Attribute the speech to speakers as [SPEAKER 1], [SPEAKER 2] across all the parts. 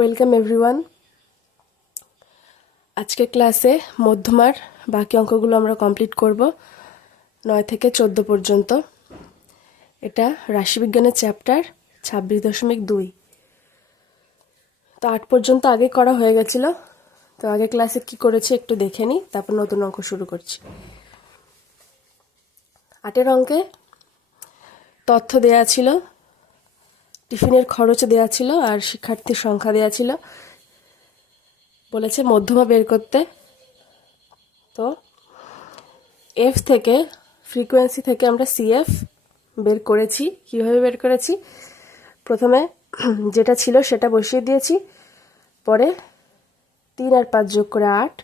[SPEAKER 1] Welcome everyone আজকে ক্লাসে মধ্যমার বাকি অঙ্কগুলো আমরা কমপ্লিট করব নয় থেকে চোদ্দ পর্যন্ত। এটা রাশিবিজ্ঞানের চ্যাপ্টার ছাব্বিশ দশমিক দুই। তো আট পর্যন্ত আগে করা হয়ে গেছিল। তো আগে ক্লাসে কি করেছি একটু দেখে নিই, তারপর নতুন অঙ্ক শুরু করছি। আটের অঙ্কে তথ্য দেয়া ছিল টিফিনের খরচ দেওয়া ছিল আর শিক্ষার্থীর সংখ্যা দেওয়া ছিল। বলেছে মধ্যমা বের করতে। তো এফ থেকে ফ্রিকোয়েন্সি থেকে আমরা সিএফ বের করেছি। কীভাবে বের করেছি? প্রথমে যেটা ছিল সেটা বসিয়ে দিয়েছি। পরে তিন আর পাঁচ যোগ করে আট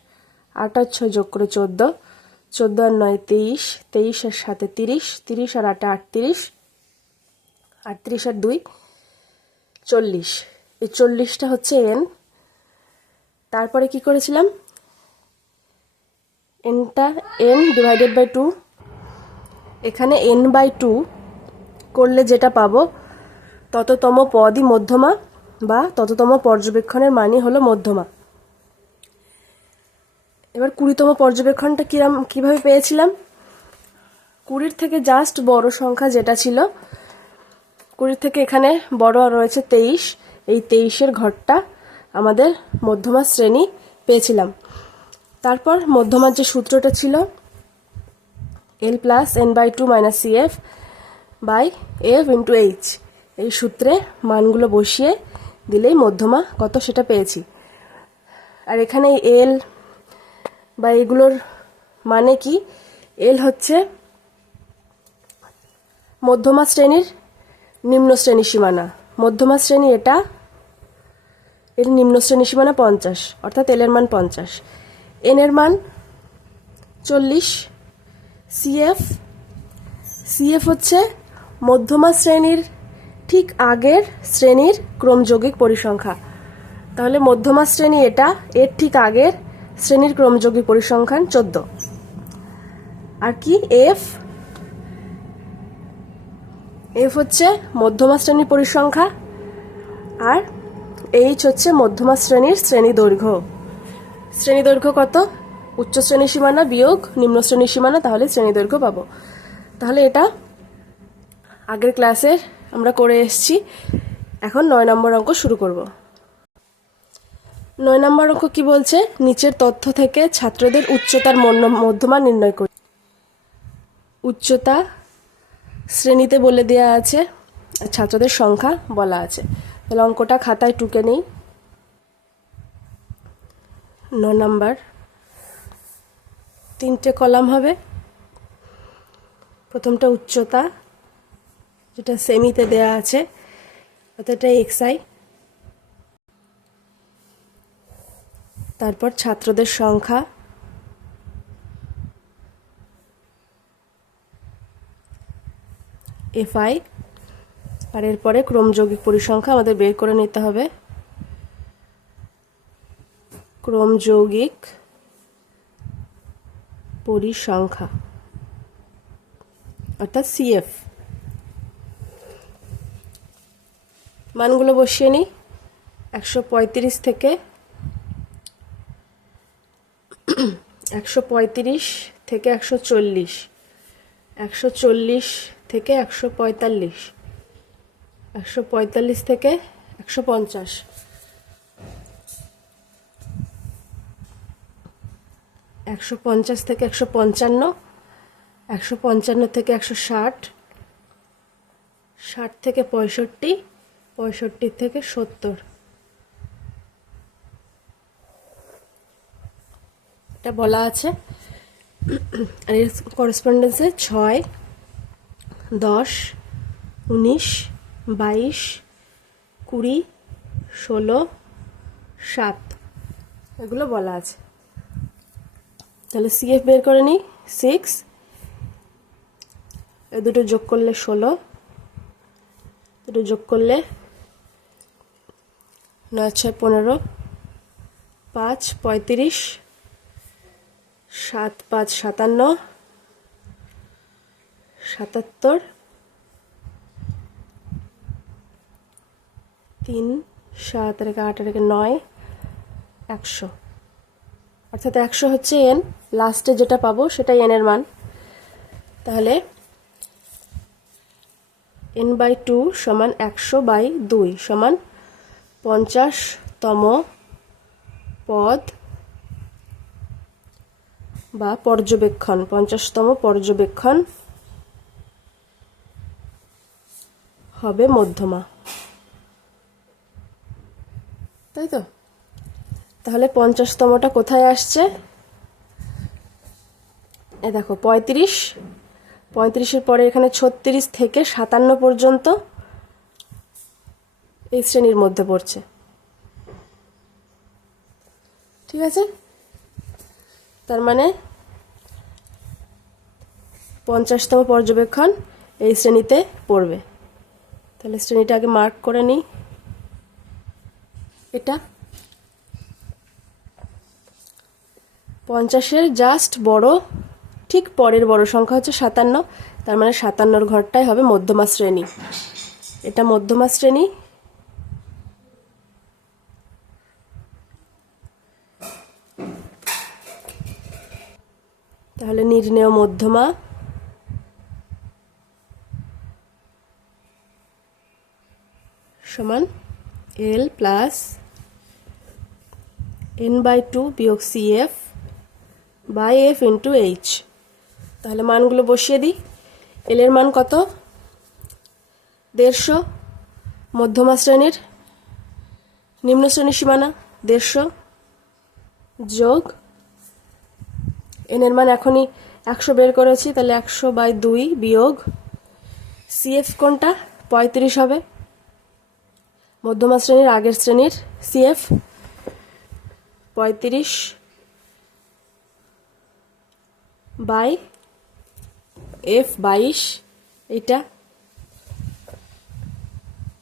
[SPEAKER 1] আট আর ছয় যোগ করে চোদ্দ চোদ্দ আর নয় তেইশ তেইশ আর সাথে তিরিশ তিরিশ আর আটে আটত্রিশ আটত্রিশ আর দুই। চল্লিশ। এই চল্লিশটা হচ্ছে এন তারপরে কি করেছিলাম? এনটা এন ডিভাইডেড বাই টু এখানে এন বাই টু করলে যেটা পাবো, তততম পদই মধ্যমা বা তততম পর্যবেক্ষণের মানই হলো মধ্যমা। এবার কুড়িতম পর্যবেক্ষণটা কিরাম কীভাবে পেয়েছিলাম? কুড়ির থেকে জাস্ট বড় সংখ্যা যেটা ছিল কুড়ির থেকে এখানে বড় রয়েছে তেইশ। এই তেইশের ঘরটা আমাদের মধ্যমা শ্রেণি পেয়েছিলাম। তারপর মধ্যমার যে সূত্রটা ছিল L plus N by two minus C F by F into H এই সূত্রে মানগুলো বসিয়ে দিলেই মধ্যমা কত সেটা পেয়েছি। আর এখানে এল বা এগুলোর মানে কি? এল হচ্ছে মধ্যমা শ্রেণির নিম্ন শ্রেণি সীমানা। মধ্যমা শ্রেণি এটা, এর নিম্ন শ্রেণি সীমানা পঞ্চাশ, অর্থাৎ এলের মান পঞ্চাশ। এনের মান চল্লিশ সিএফ সিএফ হচ্ছে মধ্যমা শ্রেণির ঠিক আগের শ্রেণির ক্রমযৌগিক পরিসংখ্যা। তাহলে মধ্যমা শ্রেণি এটা, এর ঠিক আগের শ্রেণির ক্রমযৌগিক পরিসংখ্যান চোদ্দ। আর কি? এফ এফ হচ্ছে মধ্যমা শ্রেণির পরিসংখ্যা আর এইচ হচ্ছে মধ্যমা শ্রেণির শ্রেণি দৈর্ঘ্য। শ্রেণি দৈর্ঘ্য কত? উচ্চ শ্রেণি সীমানা বিয়োগ নিম্ন শ্রেণি সীমানা, তাহলে শ্রেণি দৈর্ঘ্য পাবো। তাহলে এটা আগের ক্লাসের আমরা করে এসেছি। এখন নয় নম্বর অঙ্ক শুরু করব। নয় নম্বর অঙ্ক কি বলছে? নিচের তথ্য থেকে ছাত্রদের উচ্চতার মধ্যমান নির্ণয় করি উচ্চতা শ্রেণীতে বলে দেওয়া আছে, ছাত্রদের সংখ্যা বলা আছে। তাহলে অঙ্কটা খাতায় টুকে নেই। ন নাম্বার। তিনটে কলাম হবে। প্রথমটা উচ্চতা, যেটা সেমিতে দেয়া আছে অর্থাৎ এটা এক্সআই। তারপর ছাত্রদের সংখ্যা। এফআই, আর এরপরে ক্রমযৌগিক পরিসংখ্যা আমাদের বের করে নিতে হবে। ক্রমযৌগিক পরিসংখ্যা, অর্থাৎ সিএফ। মানগুলো বসিয়ে নিই। একশো পঁয়ত্রিশ থেকে একশো পঁয়ত্রিশ থেকে একশো চল্লিশ। একশো চল্লিশ থেকে একশো পঁয়তাল্লিশ। একশো পঁয়তাল্লিশ থেকে একশো পঞ্চাশ। একশো পঞ্চাশ থেকে একশো পঞ্চান্ন। একশো পঞ্চান্ন থেকে একশো ষাট। ষাট থেকে পঁয়ষট্টি। পঁয়ষট্টি থেকে সত্তর। এটা বলা আছে। আর এর করেসপন্ডেন্সে ছয়। দশ, উনিশ, বাইশ, কুড়ি, ষোলো, সাত। এগুলো বলা আছে। তাহলে সিএফ বের করে নিই। সিক্স এ দুটো যোগ করলে ষোলো, দুটো যোগ করলে নয়, ছয়, পনেরো, পাঁচ, পঁয়ত্রিশ, সাত, পাঁচ, সাতান্ন সাতাত্তর, তিন, সাত আর আট আর নয়, একশো। অর্থাৎ একশো হচ্ছে এন। লাস্টে যেটা পাবো সেটাই এনের মান। তাহলে এন বাই টু সমান একশো বাই দুই সমান পঞ্চাশতম পদ বা পর্যবেক্ষণ, পঞ্চাশতম পর্যবেক্ষণ হবে মধ্যমা। তাই তো তাহলে পঞ্চাশতমটা কোথায় আসছে? এ দেখো, পঁয়ত্রিশ। পঁয়ত্রিশের পরে এখানে ছত্রিশ থেকে সাতান্ন পর্যন্ত এই শ্রেণির মধ্যে পড়ছে। ঠিক আছে? তার মানে পঞ্চাশতম পর্যবেক্ষণ এই শ্রেণীতে পড়বে। তাহলে শ্রেণীটা আগে মার্ক করে নিই। এটা পঞ্চাশের জাস্ট বড়, ঠিক পরের বড় সংখ্যা হচ্ছে সাতান্ন, তার মানে সাতান্নর ঘরটাই হবে মধ্যমা শ্রেণি। এটা মধ্যমা শ্রেণি। তাহলে নির্ণেয় মধ্যমা। সমান L plus N by two বিয়োগ C F by F into H তাহলে মানগুলো বসিয়ে দিই। এল এর মান কত? দেড়শো, মধ্যমা শ্রেণির নিম্ন শ্রেণির সীমানা দেড়শো যোগ এন এর মান এখনই একশো বের করেছি, তাহলে একশো বাই দুই বিয়োগ সিএফ কোনটা? পঁয়ত্রিশ হবে। মধ্যমা শ্রেণির, আগের শ্রেণির সিএফ পঁয়ত্রিশ বাই এফ বাইশ, এইটা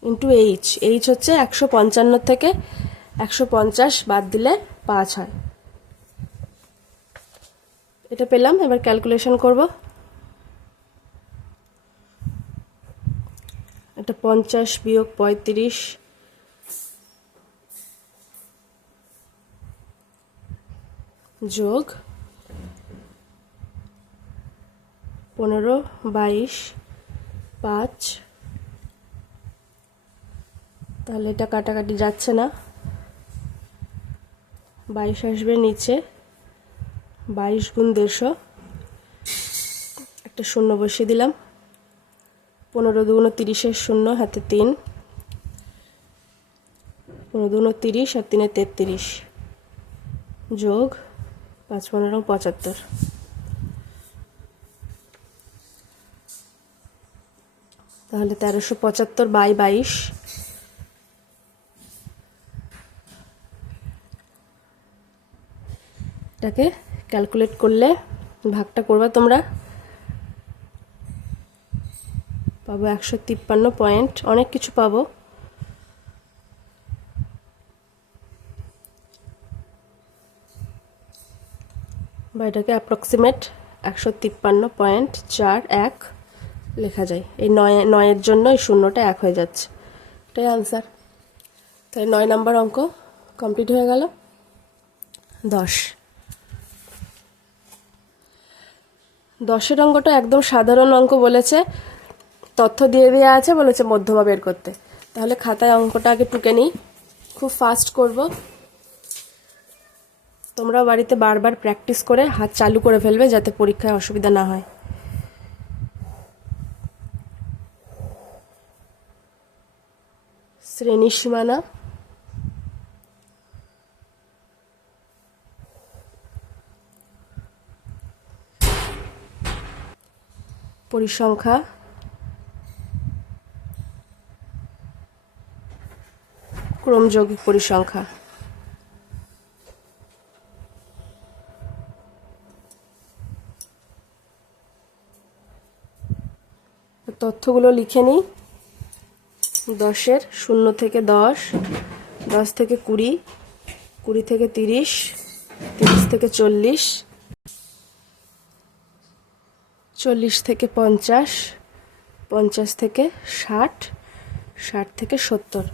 [SPEAKER 1] ইন্টু এইচ এইচ হচ্ছে একশো পঞ্চান্ন থেকে একশো পঞ্চাশ বাদ দিলে পাঁচ হয়। এটা পেলাম, এবার ক্যালকুলেশন করব। এটা পঞ্চাশ বিয়োগ পঁয়ত্রিশ যোগ পনেরো, বাইশ, পাঁচ। তাহলে এটা কাটাকাটি যাচ্ছে না। বাইশ আসবে নিচে। বাইশ গুণ দেড়শো। একটা শূন্য বসিয়ে দিলাম। পনেরো দুগুণ তিরিশের শূন্য, হাতে তিন। পনেরো দুগুণ তিরিশ আর তিনে তেত্রিশ। যোগ পাঁচ পনেরো, পঁচাত্তর। তাহলে তেরোশো পঁচাত্তর বাই বাইশ। এটাকে ক্যালকুলেট করলে ভাগটা করবা তোমরা। পাবো একশো তিপ্পান্ন পয়েন্ট। অনেক কিছু পাবো। এটাকে অ্যাপ্রক্সিমেট একশো তিপ্পান্ন পয়েন্ট চার এক লেখা যায়। এই নয় নয়ের জন্য এই শূন্যটা এক হয়ে যাচ্ছে। এটাই আনসার তাই নয় নাম্বার অঙ্ক কমপ্লিট হয়ে গেল। দশ। দশের অঙ্কটা একদম সাধারণ অঙ্ক বলেছে, তথ্য দিয়ে দেওয়া আছে, বলেছে মধ্যমা বের করতে। তাহলে খাতায় অঙ্কটা আগে টুকে নিই। খুব ফাস্ট করব। তোমরা বাড়িতে বারবার প্র্যাকটিস করে হাত চালু করে ফেলবে যাতে পরীক্ষায় অসুবিধা না হয়। শ্রেণি সীমানা। পরিসংখ্যা। ক্রমযৌগিক পরিসংখ্যা। তথ্যগুলো লিখে নিই। দশের, শূন্য থেকে দশ দশ থেকে কুড়ি কুড়ি থেকে তিরিশ তিরিশ থেকে চল্লিশ চল্লিশ থেকে পঞ্চাশ পঞ্চাশ থেকে ষাট ষাট থেকে সত্তর।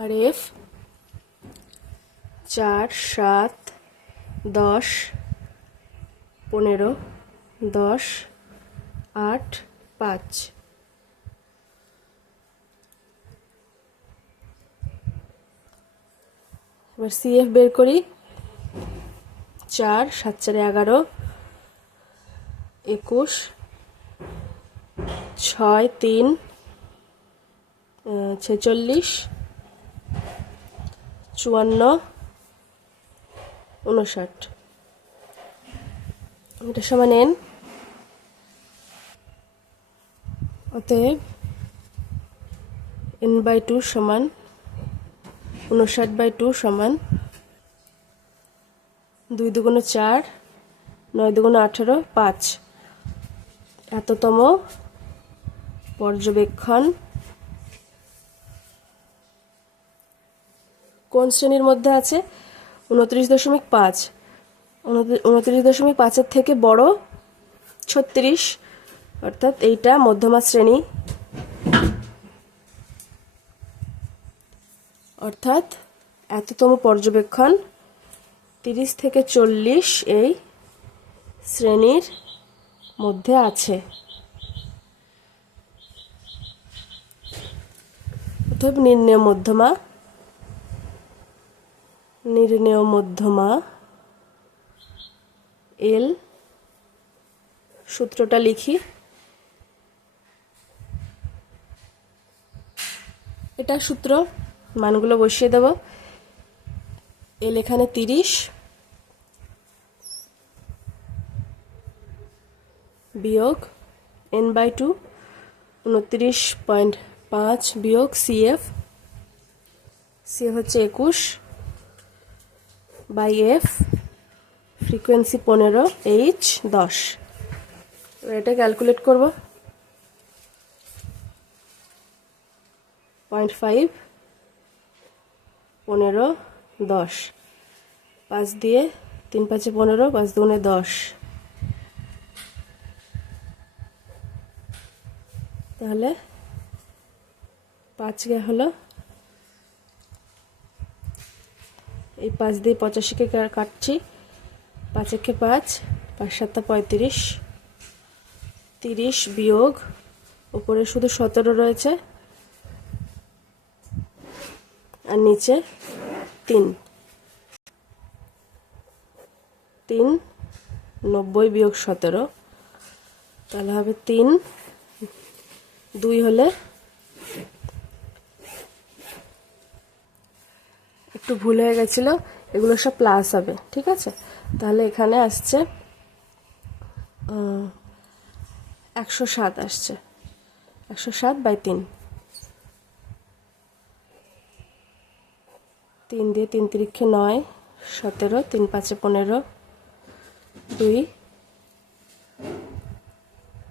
[SPEAKER 1] আর এফ, চার, সাত, দশ পনেরো, দশ, আট, পাঁচ। এবার সিএফ বের করি। চার, সাত, চারে এগারো, একুশ, ছয়, তিন ছেচল্লিশ, চুয়ান্ন উনষাট এটা সমান এন অতএব এন বাই টু সমান উনষাট বাই টু সমান দুই দুগুণে চার, নয় দুগুণে আঠেরো, পাঁচ। এততম পর্যবেক্ষণ। কোন শ্রেণির মধ্যে আছে? উনত্রিশ দশমিক পাঁচ। উনত্রিশ দশমিক পাঁচের থেকে বড় ছত্রিশ, অর্থাৎ এইটা মধ্যমা শ্রেণি। অর্থাৎ এততম পর্যবেক্ষণ, তিরিশ থেকে চল্লিশ এই শ্রেণির মধ্যে আছে। অতএব নির্ণয় মধ্যমা নির্ণয় মধ্যমা এল সূত্রটা লিখি। এটা সূত্র, মানগুলো বসিয়ে দেব। এল এখানে তিরিশ, বিয়োগ এন বাই টু, উনত্রিশ পয়েন্ট পাঁচ, বিয়োগ সিএফ সিএফ হচ্ছে একুশ, বাই এফ। ফ্রিকোয়েন্সি পনেরো এইচ দশ। এটা ক্যালকুলেট করব। পয়েন্ট ফাইভ, পনেরো, দশ। পাঁচ দিয়ে তিন পাঁচে পনেরো, পাঁচ দুনে দশ। তাহলে পাঁচ গে হলো? এই পাঁচ দিয়ে পঁচাশিকে কাটছি। পাঁচ একে পাঁচ পাঁচ সাতটা পঁয়ত্রিশ, তিরিশ বিয়োগ ওপরে শুধু সতেরো রয়েছে, আর নিচে তিন। তিন, নব্বই বিয়োগ সতেরো, তাহলে হবে তিন। দুই হলে একটু ভুল হয়ে গেছিল, এগুলো সব প্লাস হবে, ঠিক আছে? তাহলে এখানে আসছে একশো সাত আসছে। একশো সাত বাই তিন। তিন দিয়ে তিন তিরিক্ষে নয়, সতেরো, তিন পাঁচে পনেরো, দুই,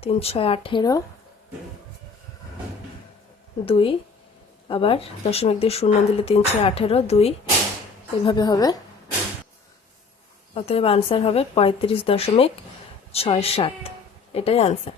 [SPEAKER 1] তিন ছয় আঠেরো, দুই, আবার দশমিক দিয়ে শূন্য দিলে তিন ছয় আঠেরো, দুই, এভাবে হবে। অতএব আনসার হবে পঁয়ত্রিশ দশমিক ছয় সাত। এটাই আনসার